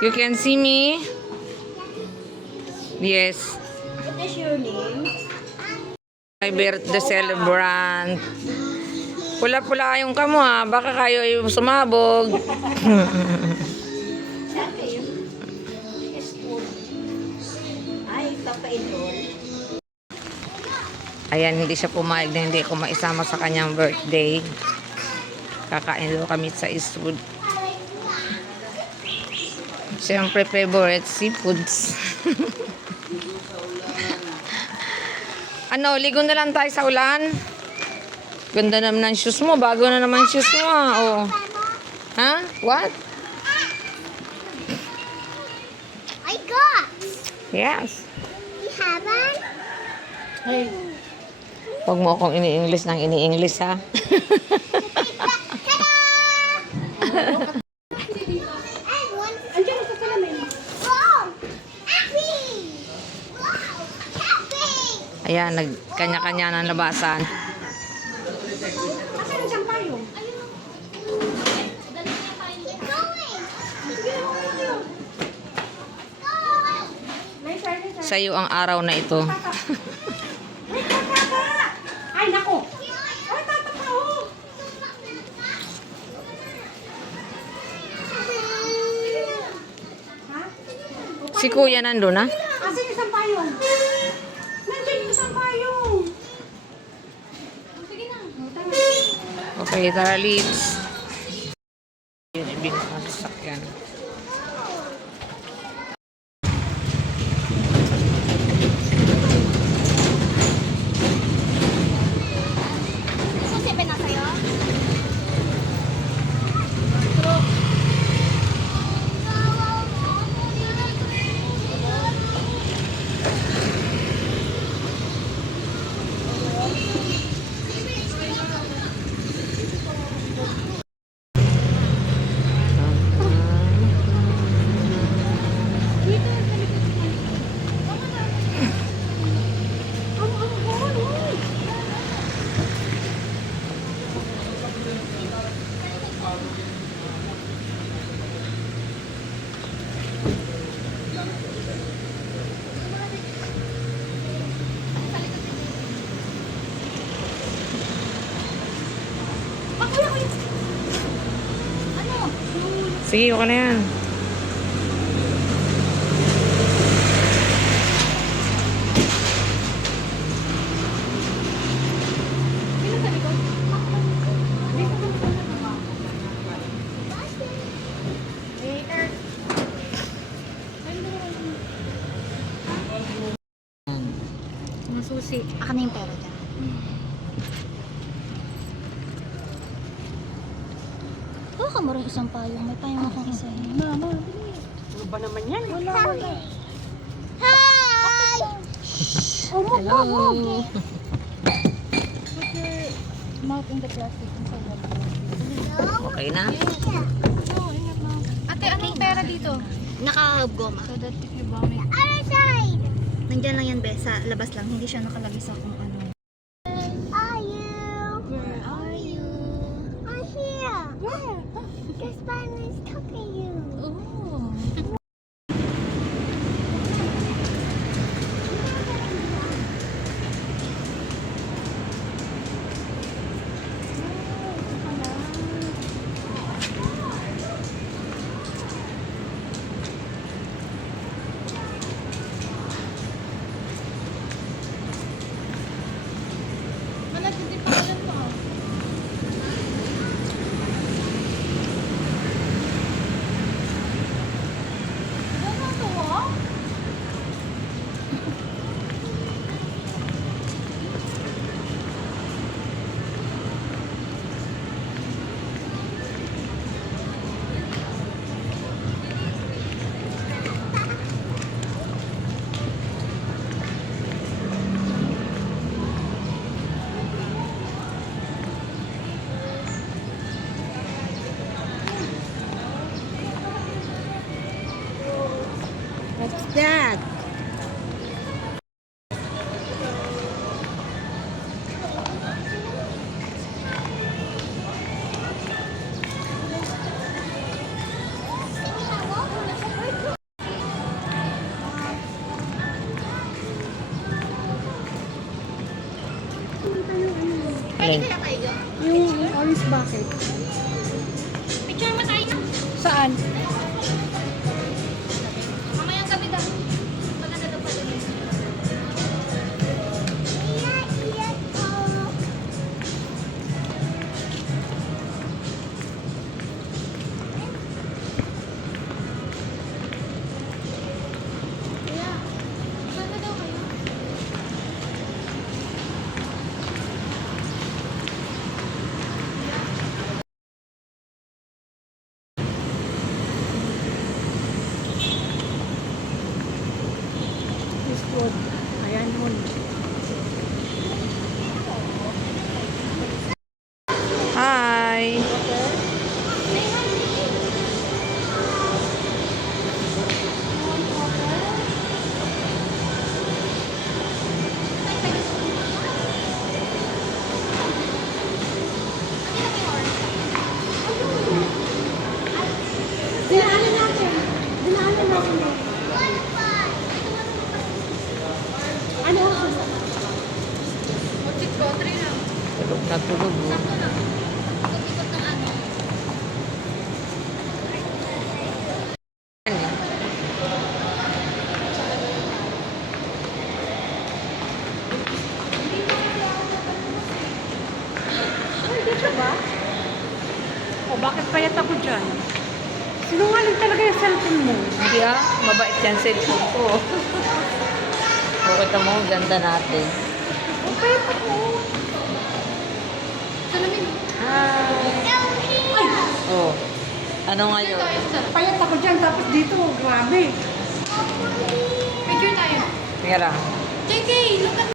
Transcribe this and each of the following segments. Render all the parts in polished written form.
You can see me? Yes. What is your name? My birthday celebrant. Pula-pula yung kamo ha. Baka kayo ay sumabog. Sabi yun. Yes, food. Ay, papa-enroll. Ayan, hindi siya pumayag na hindi ko maisama sa kanyang birthday. Kakain daw kami sa Eastwood. Siyempre, favorite seafoods. Ano, ligo na lang tayo sa ulan? Ganda naman ng shoes mo. Bago na naman shoes mo. Oh. Ha? What? I got. Yes. You haven't? Hey. Huwag mo akong ini-English ng ini-English, ha? And one. Andiyan sa salamin. Wow! Happy! Wow! Happy! Ayan, nagkanya-kanya ng labasan. Asan ang sampayong? Keep going! Later, later. Sa iyo ang araw na ito. Ay, tata! Ay, nako! Ay, tata pa, oh! Ha? Si Kuya nandun, ha? Asan yung sampayong? Nandiyan yung sampayong! Sige na. Okay, tara, lips. Yun, ibig ang sasakyan. Susi ba na sa'yo? Sige, okay na yan. Susi. Aka na yung pera dyan. Huwag ka mo rin isang payong. May payong akong isa. Mama, Ano ba naman yan? wala. Hi! Oh, Hello. Put your mouth in the plastic inside the Okay na? Ate, anong pera dito? Naka-goma. So that if you vomit. Other side! Nandyan lang yan, be. Sa labas lang. Hindi siya nakalagay sa kung ano. Are you? Where are you? I'm here. Where? The spider is talking you. Oh. What's that? Alin? Yung orange bucket. Picture mo tayo. Saan? Mamayang gabi daw. Maganda daw pala. Maganda daw kayo. This food. Ayan yun. Hi! Dinaanan natin. Dinaanan natin. Ano? Tulog na tulog. Oh. Ay, dito ba? O, bakit payat ako dyan? Sinungaling talaga yung cellphone mo. Hindi mabait yan cellphone ko. O, kita mo, ang ganda natin. O, payat ako. Hi! Oh, ano ngayon? Payat ako dyan, tapos dito, grabe. Picture tayo. Tira. JK, look at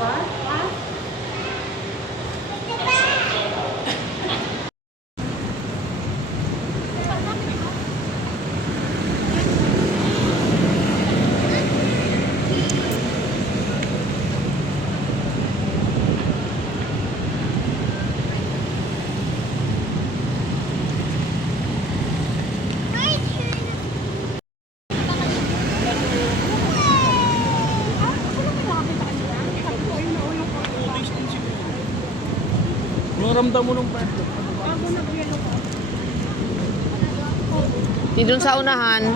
What? What? Yung ramdam mo nung part. Di dun sa unahan.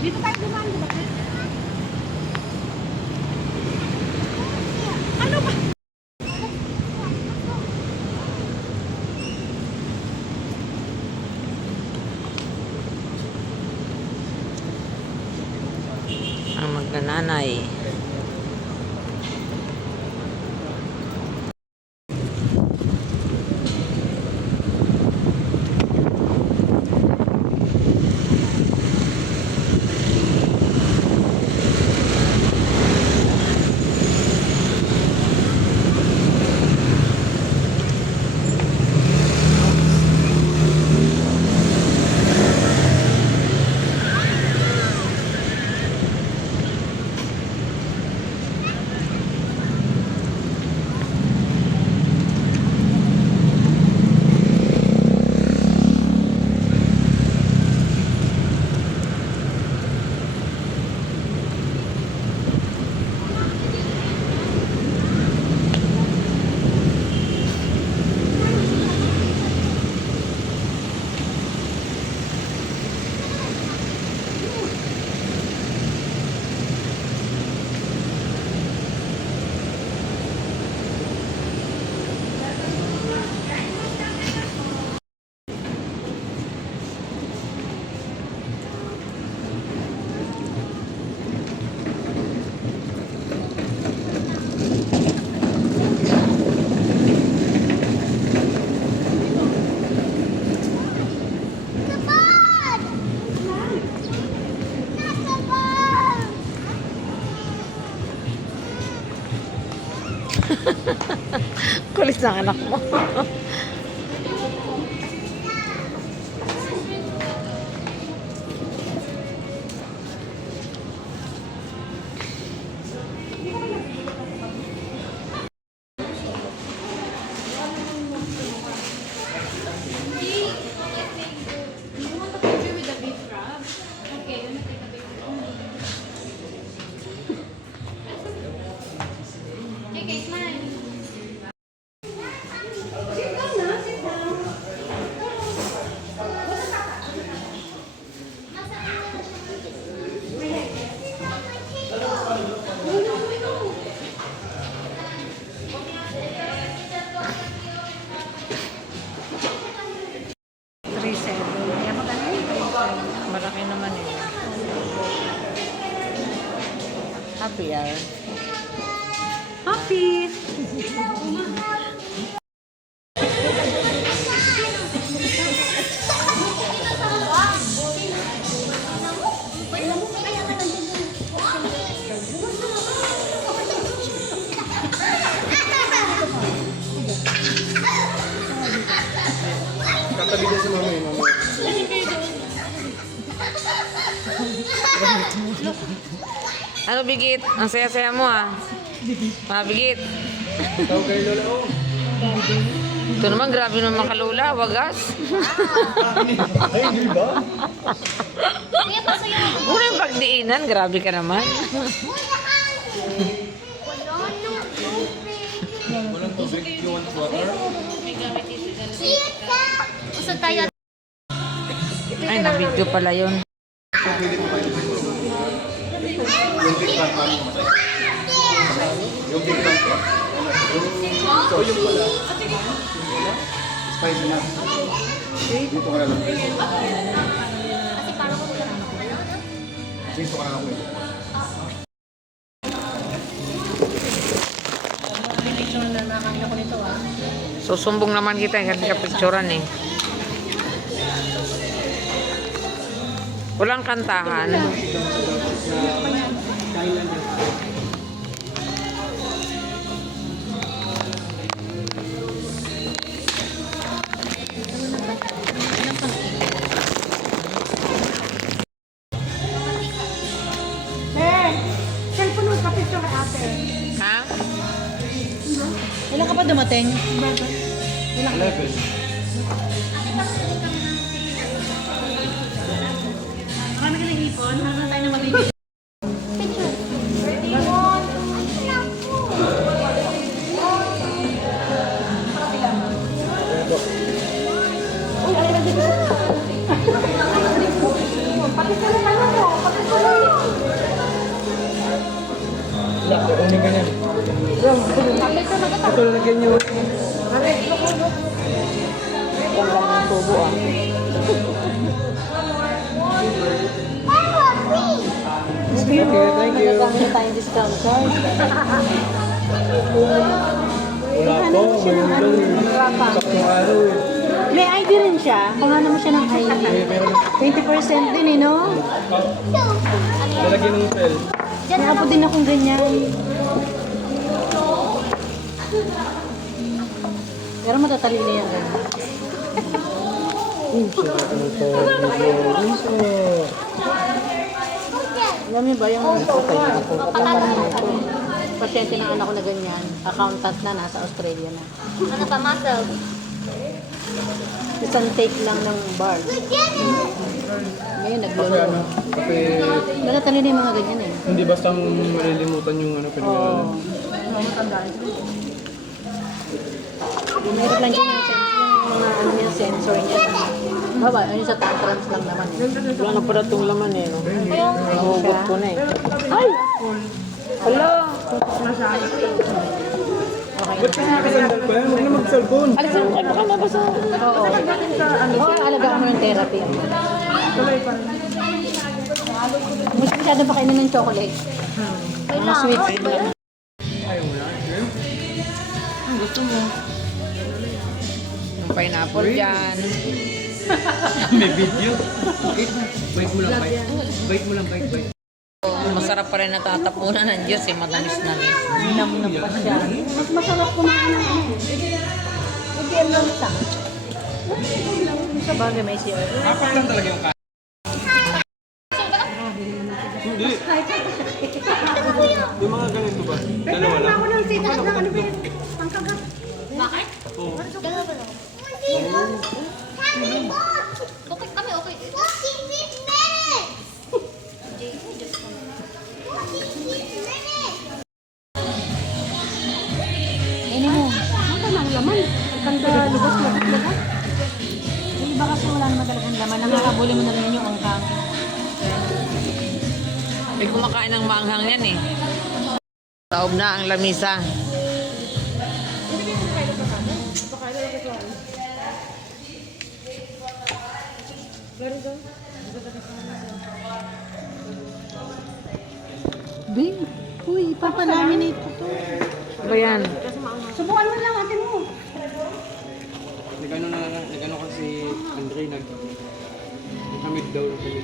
Dito tayo dumaan, di ba? Ano ba? Ang magnananay. Kulit ng anak mo. Kaya magaling. Malaki naman eh. Happy hour. Happy! Tatabi din sa mama yun, mama. Ano, Bigit? Ang saya-saya mo ah. Bigit. Tawag kay Lola, oh. Ito naman, grabe naman kalula. Wagas. Ay, hindi ba? Muna yung pagdiinan. Grabe ka naman. Walang tubig. You want water? Usod tayo. Ay, na-video pala yun. Pwede mo kayo. Yung big pan, paano mo? Yung big pan ko. So, yung pala. Spicy na. Dito ka na lang. Dito ka na lang. Susumbong naman kita kasi kapicturan eh. Walang kantahan. Cellphone mo, kapit ka ate. Ha? Ilan ka pa dumating? 11. Kami ka ng ipon, harap tayo na mabibili. Wala, kukunin ka niyan. Ito lalagyan niyo. Okay, thank you. Meron tayong discount card. Wala po, mayroon lang. Saktong araw eh. May ID rin siya. Pangalan mo siya ng ID. Meron 20% din eh, no? lalagyan ng cell. May apo din akong ganyan. Pero matatali na yan. Sarap ng to. Alam niyo ba yung pasyente ng anak ko na ganyan, accountant na, nasa Australia na. Ano pa, muscle? Isang take lang ng bar. Ngayon, Kasi naglolo. ano, kasi Matatali na yung mga ganyan eh. hindi basta malilimutan yung ano, pinag-aaral. Mahirap lang dyan yung mga ano niya, sensor niya. Baba, ano sa tantrums lang naman eh. Wala na pala itong laman eh. No? Nahugot ko na eh. Ay! Hala! Ba't ka nakasandal pa yan? Huwag na mag-cellphone. Alisin mo kayo, baka mabasa. Oo. Oo, alagaan mo yung therapy. Mas masyado pa kainin ng chocolate. Mga sweets. Gusto mo? Yung pineapple dyan. May video. Bite mo lang, bite. Bite mo lang, bite. Masarap pa rin natatapunan ng Diyos eh. Matamis na rin. Namnam pa siya. Mas masarap kumain ng ano. Hindi ang lansa. Sa bagay may siya. Apat lang talaga yung kain. Hindi. Yung mga ganito ba? Dalawa lang. Bakit? Oo. Dalawa ba lang? Okay kami, okay. Habulin mo na rin yung angkang. May kumakain ng manghang yan eh. Taob na ang lamisa. Bing, uy, ipapalaminate ko to. Ano ba yan? Subukan mo lang, atin mo. Nagano kasi Andre nagkamit daw kami.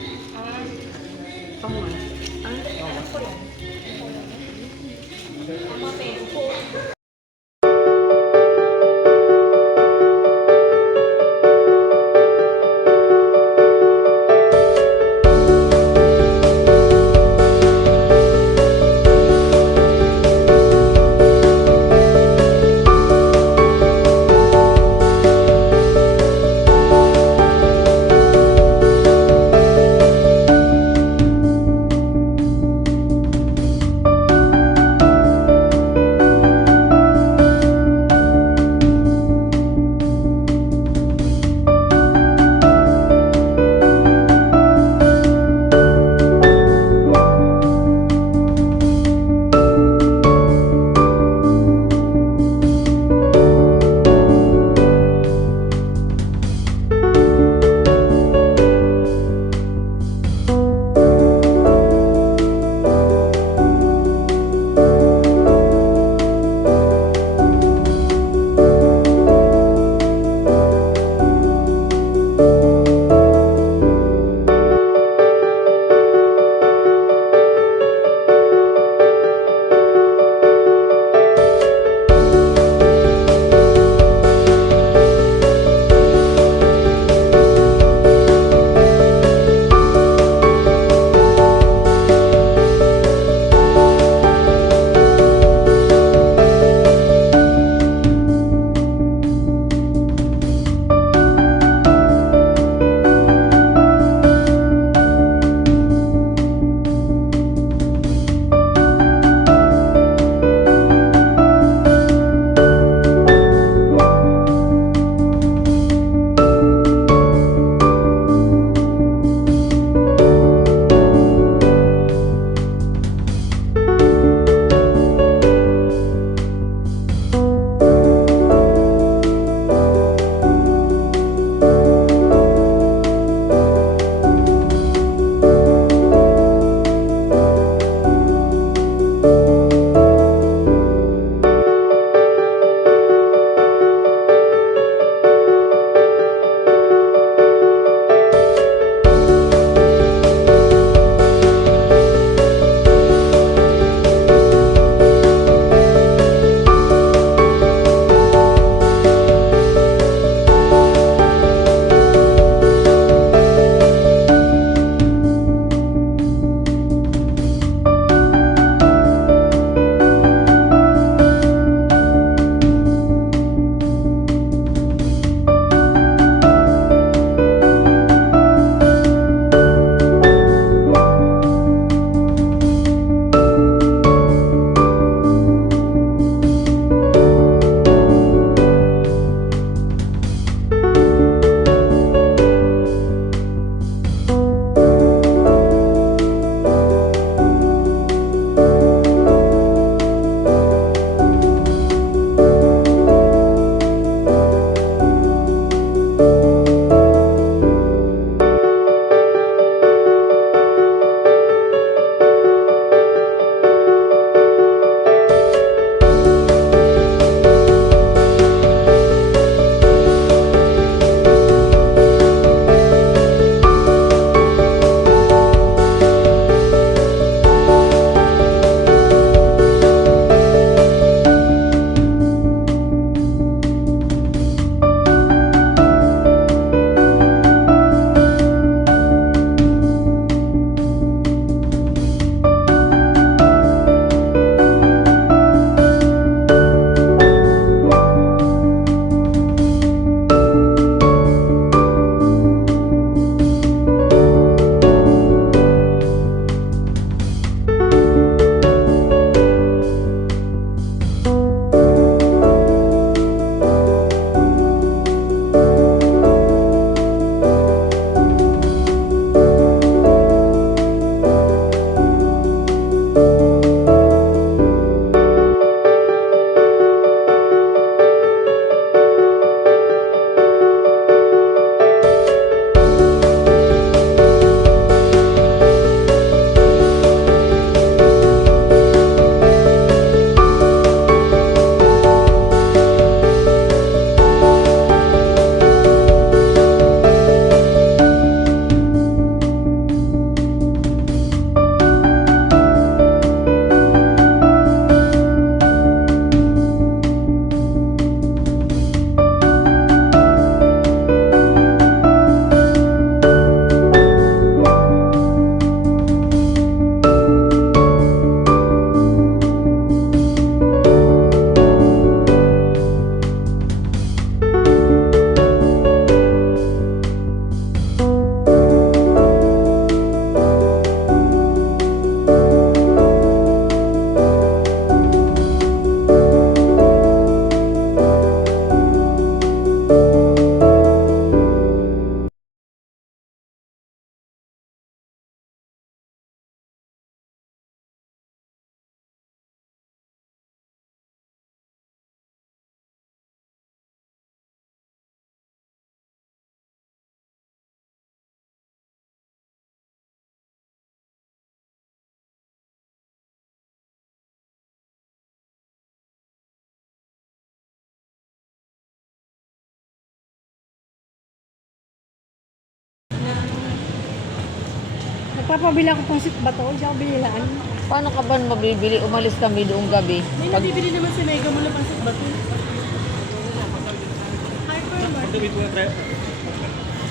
Papabili ako pang sit bato. Hindi ako binilaan. Paano ka ba mabibili? Umalis kami doong gabi. May nabibili naman si Mega Mall na pang sit bato.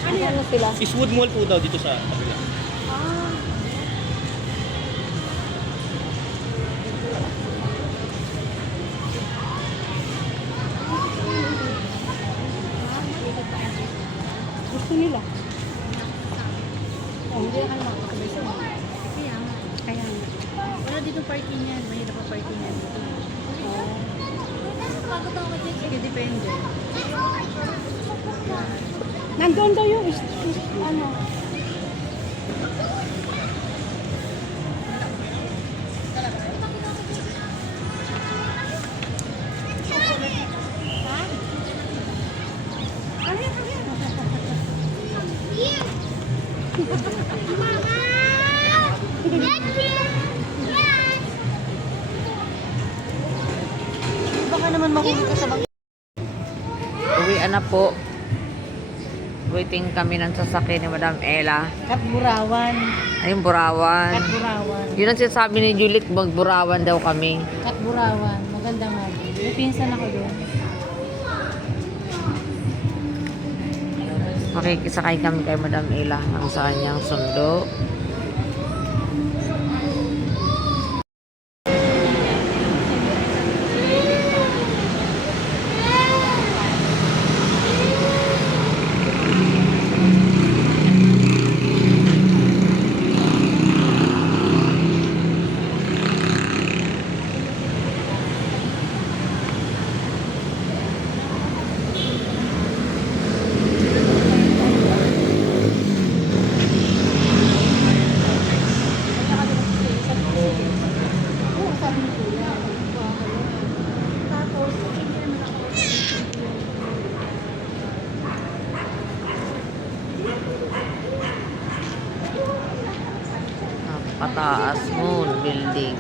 Ano sila? Eastwood Mall po daw dito sa kabila. Gusto nila. Kaya nga. Wala dito parking yan. Mahirap pa parking yan. Sige, depende. Nandoon daw yung ano. Baka naman mahuli ka sa bang... Uwian na po. Waiting kami ng sasakyan ni Madam Ella. Katburawan. Ayun, Burawan. Katburawan. Yun ang sinasabi ni Juliet, magburawan daw kami. Katburawan. Maganda nga. May pinsan ako doon. Makikisakay kami kay Madam Ella ang sa kanyang sundo. Pataas moon building.